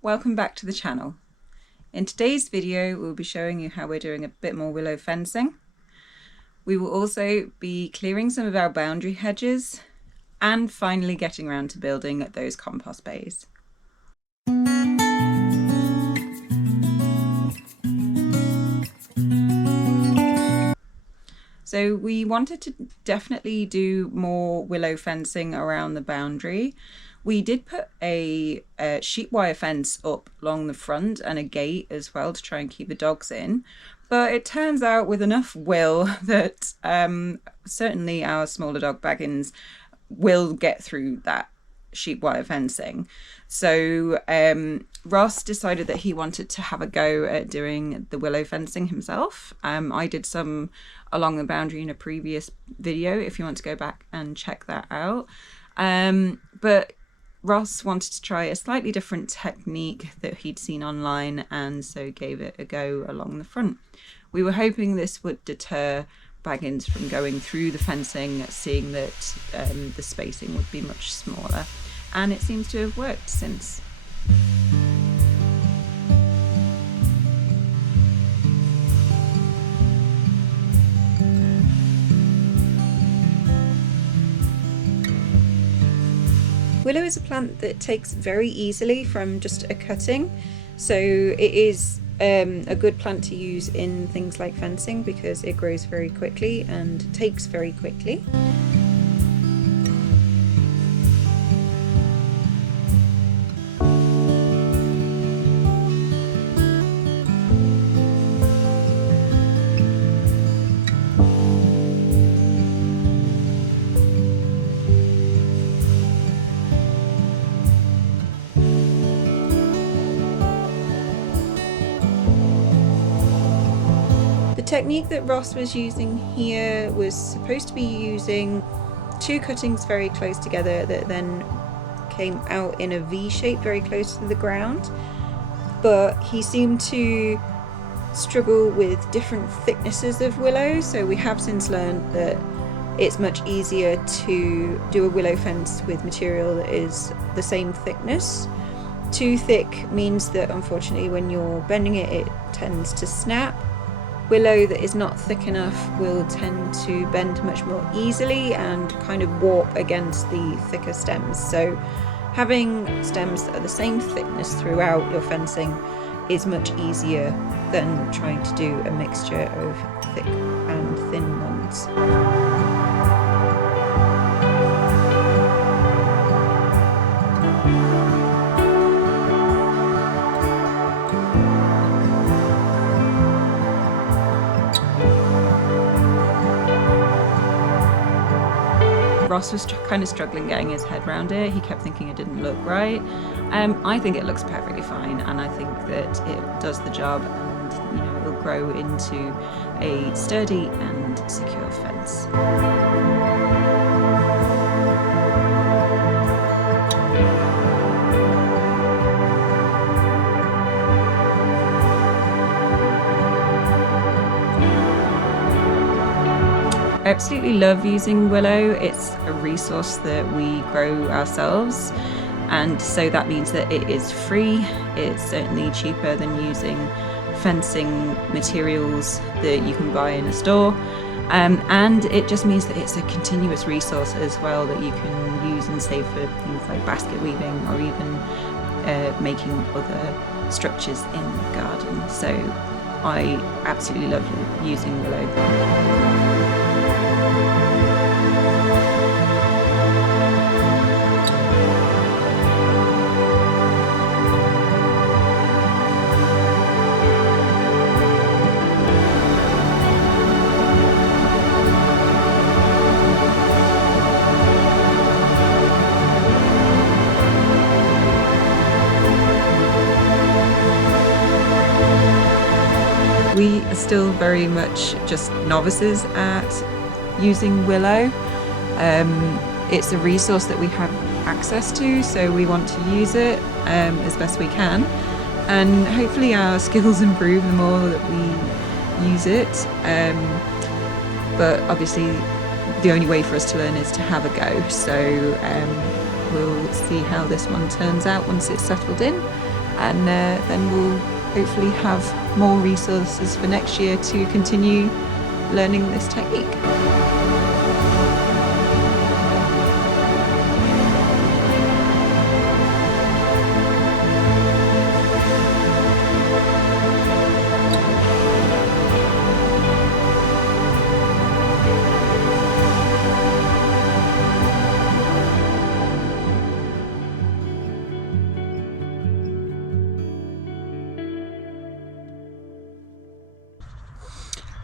Welcome back to the channel. In today's video we'll be showing you how we're doing a bit more willow fencing. We will also be clearing some of our boundary hedges and finally getting around to building those compost bays. So we wanted to definitely do more willow fencing around the boundary. We did put a sheep wire fence up along the front and a gate as well to try and keep the dogs in. But it turns out with enough will that certainly our smaller dog Baggins will get through that sheep wire fencing. So Ross decided that he wanted to have a go at doing the willow fencing himself. I did some along the boundary in a previous video if you want to go back and check that out. But Ross wanted to try a slightly different technique that he'd seen online and so gave it a go along the front. We were hoping this would deter Baggins from going through the fencing, seeing that the spacing would be much smaller, and it seems to have worked since. Willow is a plant that takes very easily from just a cutting, so it is a good plant to use in things like fencing because it grows very quickly and takes very quickly. The technique that Ross was using here was supposed to be using two cuttings very close together that then came out in a V shape very close to the ground, but he seemed to struggle with different thicknesses of willow, so we have since learned that it's much easier to do a willow fence with material that is the same thickness. Too thick means that unfortunately when you're bending it, it tends to snap. Willow that is not thick enough will tend to bend much more easily and kind of warp against the thicker stems. So having stems that are the same thickness throughout your fencing is much easier than trying to do a mixture of thick and thin ones. Ross was kind of struggling getting his head around it. He kept thinking it didn't look right. I think it looks perfectly fine, and I think that it does the job, and it'll grow into a sturdy and secure fence. I absolutely love using willow. It's a resource that we grow ourselves, and so that means that it is free. It's certainly cheaper than using fencing materials that you can buy in a store, and it just means that it's a continuous resource as well that you can use and save for things like basket weaving or even making other structures in the garden. So I absolutely love using willow. We are still very much just novices at using willow. It's a resource that we have access to, so we want to use it as best we can, and hopefully our skills improve the more that we use it. But obviously the only way for us to learn is to have a go, so we'll see how this one turns out once it's settled in, and then we'll hopefully have more resources for next year to continue learning this technique.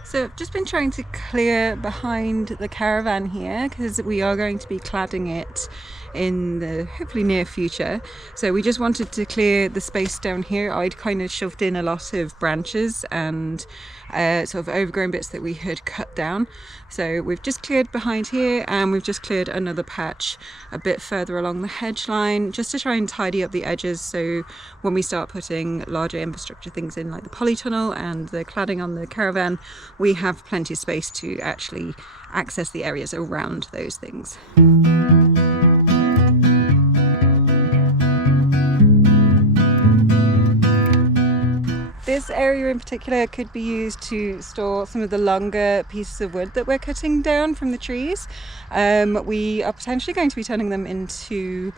So I've just been trying to clear behind the caravan here because we are going to be cladding it in the hopefully near future. So we just wanted to clear the space down here. I'd kind of shoved in a lot of branches and sort of overgrown bits that we had cut down. So we've just cleared behind here, and we've just cleared another patch a bit further along the hedge line just to try and tidy up the edges, so when we start putting larger infrastructure things in like the polytunnel and the cladding on the caravan, we have plenty of space to actually access the areas around those things. This area in particular could be used to store some of the longer pieces of wood that we're cutting down from the trees. We are potentially going to be turning them into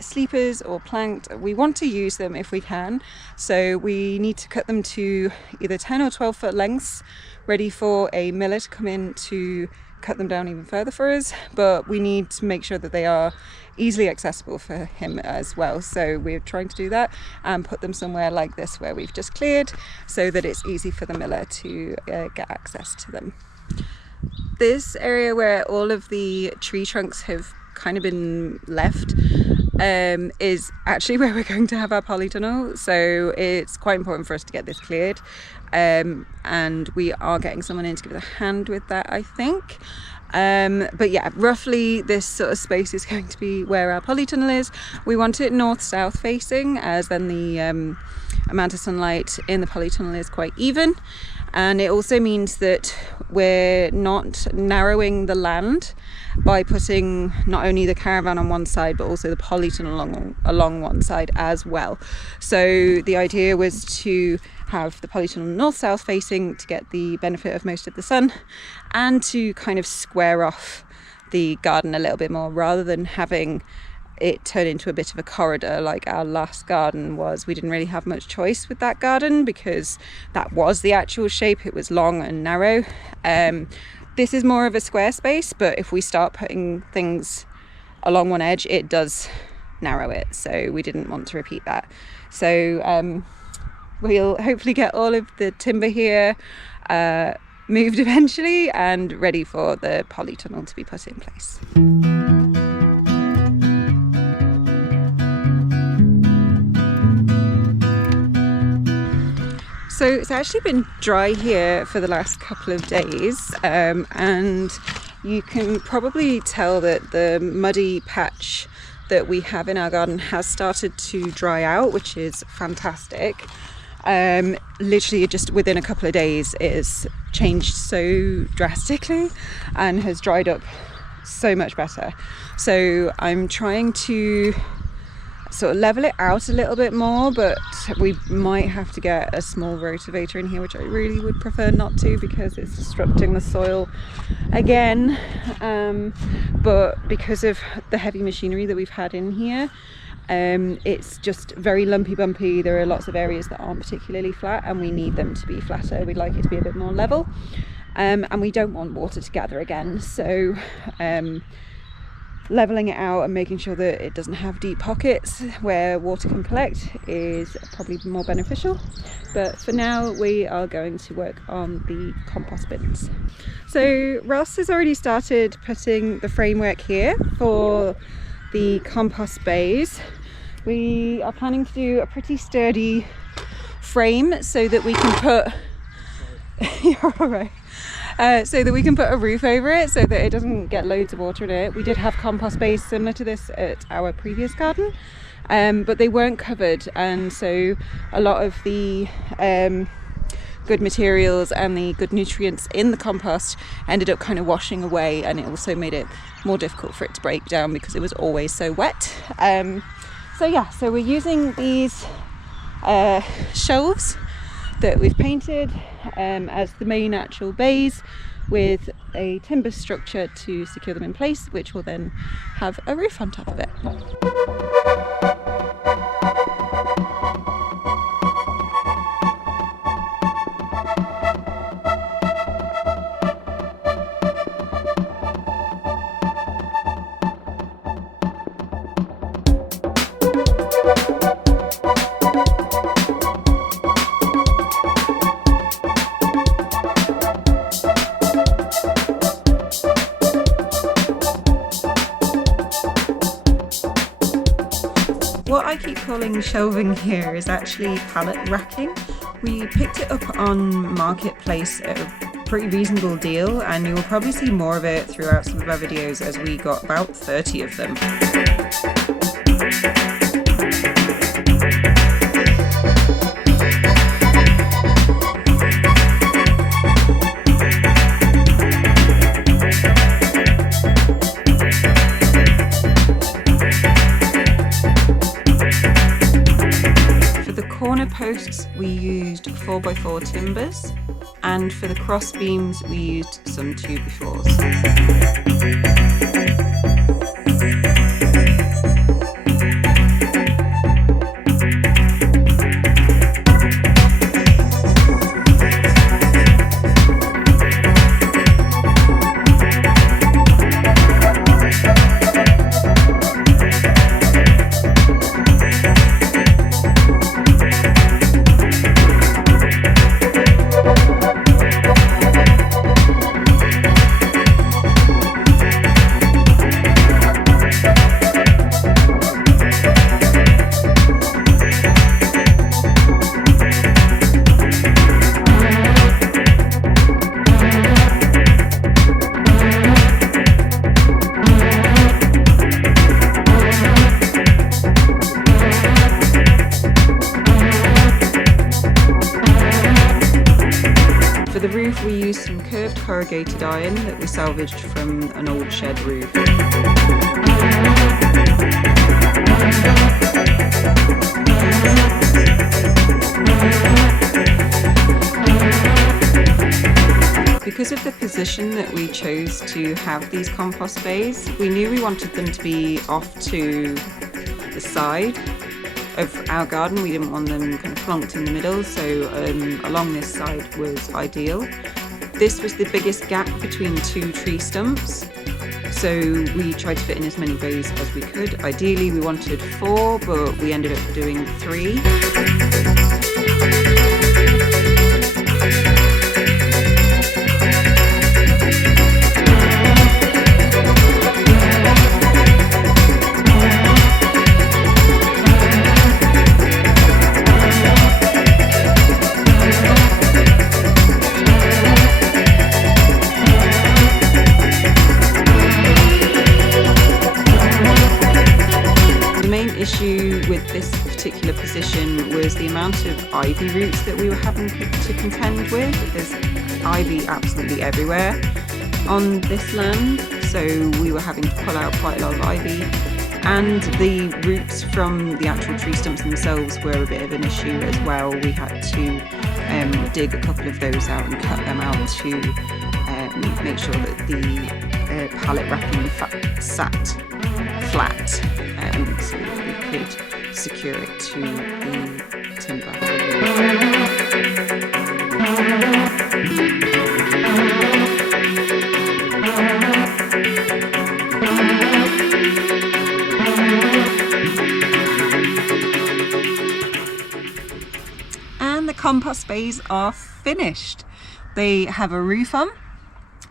sleepers or planked. We want to use them if we can, so we need to cut them to either 10 or 12 foot lengths, ready for a miller to come in to cut them down even further for us, but we need to make sure that they are easily accessible for him as well. So we're trying to do that and put them somewhere like this where we've just cleared, so that it's easy for the miller to get access to them. This area where all of the tree trunks have kind of been left is actually where we're going to have our polytunnel, so it's quite important for us to get this cleared, and we are getting someone in to give us a hand with that, I think. But yeah, roughly this sort of space is going to be where our polytunnel is. We want it north-south facing, as then the amount of sunlight in the polytunnel is quite even, and it also means that we're not narrowing the land by putting not only the caravan on one side but also the polytunnel along one side as well. So the idea was to have the polytunnel north-south facing to get the benefit of most of the sun, and to kind of square off the garden a little bit more, rather than having it turn into a bit of a corridor like our last garden was. We didn't really have much choice with that garden because that was the actual shape. It was long and narrow. This is more of a square space, but if we start putting things along one edge, it does narrow it, so we didn't want to repeat that. So we'll hopefully get all of the timber here moved eventually and ready for the polytunnel to be put in place. So it's actually been dry here for the last couple of days, and you can probably tell that the muddy patch that we have in our garden has started to dry out, which is fantastic. Literally just within a couple of days it has changed so drastically and has dried up so much better. So I'm trying to sort of level it out a little bit more, but we might have to get a small rotavator in here, which I really would prefer not to because it's disrupting the soil again, but because of the heavy machinery that we've had in here, it's just very lumpy bumpy. There are lots of areas that aren't particularly flat, and we need them to be flatter. We'd like it to be a bit more level, and we don't want water to gather again, so leveling it out and making sure that it doesn't have deep pockets where water can collect is probably more beneficial. But for now we are going to work on the compost bins. So Ross has already started putting the framework here for the compost bays. We are planning to do a pretty sturdy frame so that we can put you're all right. So that we can put a roof over it so that it doesn't get loads of water in it. We did have compost bays similar to this at our previous garden, but they weren't covered, and so a lot of the good materials and the good nutrients in the compost ended up kind of washing away, and it also made it more difficult for it to break down because it was always so wet. So yeah, so we're using these shelves that we've painted as the main actual bays, with a timber structure to secure them in place, which will then have a roof on top of it. What I keep calling shelving here is actually pallet racking. We picked it up on Marketplace at a pretty reasonable deal, and you will probably see more of it throughout some of our videos, as we got about 30 of them. Posts we used 4x4 timbers, and for the cross beams we used some 2x4s. For the roof we used some curved corrugated iron that we salvaged from an old shed roof. Because of the position that we chose to have these compost bays, we knew we wanted them to be off to the side of our garden. We didn't want them kind of plonked in the middle, so along this side was ideal. This was the biggest gap between two tree stumps, so we tried to fit in as many bays as we could. Ideally we wanted 4, but we ended up doing 3. Issue with this particular position was the amount of ivy roots that we were having to contend with. There's ivy absolutely everywhere on this land, so we were having to pull out quite a lot of ivy, and the roots from the actual tree stumps themselves were a bit of an issue as well. We had to dig a couple of those out and cut them out to make sure that the pallet racking sat flat, so that we could secure it to the timber. And the compost bays are finished. They have a roof on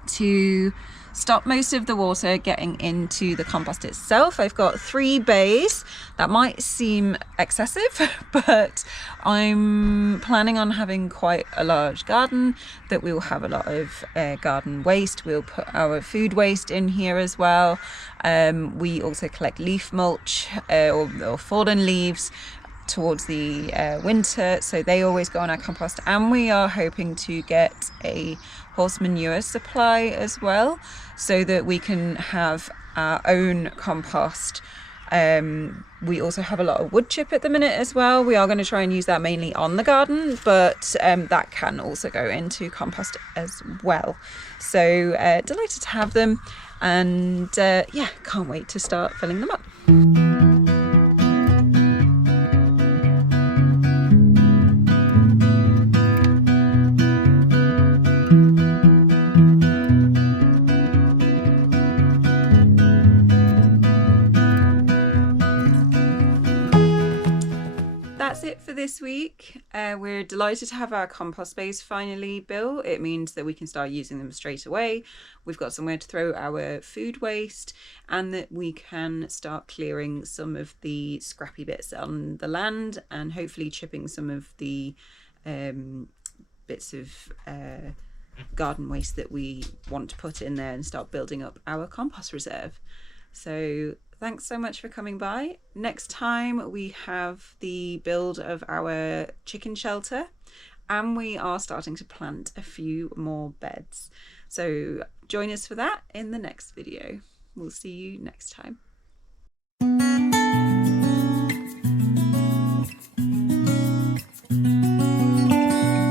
to stop most of the water getting into the compost itself. I've got 3 bays. That might seem excessive, but I'm planning on having quite a large garden, that we will have a lot of garden waste. We'll put our food waste in here as well. We also collect leaf mulch or fallen leaves towards the winter, so they always go on our compost, and we are hoping to get a horse manure supply as well, so that we can have our own compost We also have a lot of wood chip at the minute as well. We are going to try and use that mainly on the garden, but that can also go into compost as well. So delighted to have them, and yeah, can't wait to start filling them up. That's it for this week. We're delighted to have our compost space finally built. It means that we can start using them straight away. We've got somewhere to throw our food waste, and that we can start clearing some of the scrappy bits on the land, and hopefully chipping some of the bits of garden waste that we want to put in there and start building up our compost reserve. So thanks so much for coming by. Next time we have the build of our chicken shelter, and we are starting to plant a few more beds. So join us for that in the next video. We'll see you next time.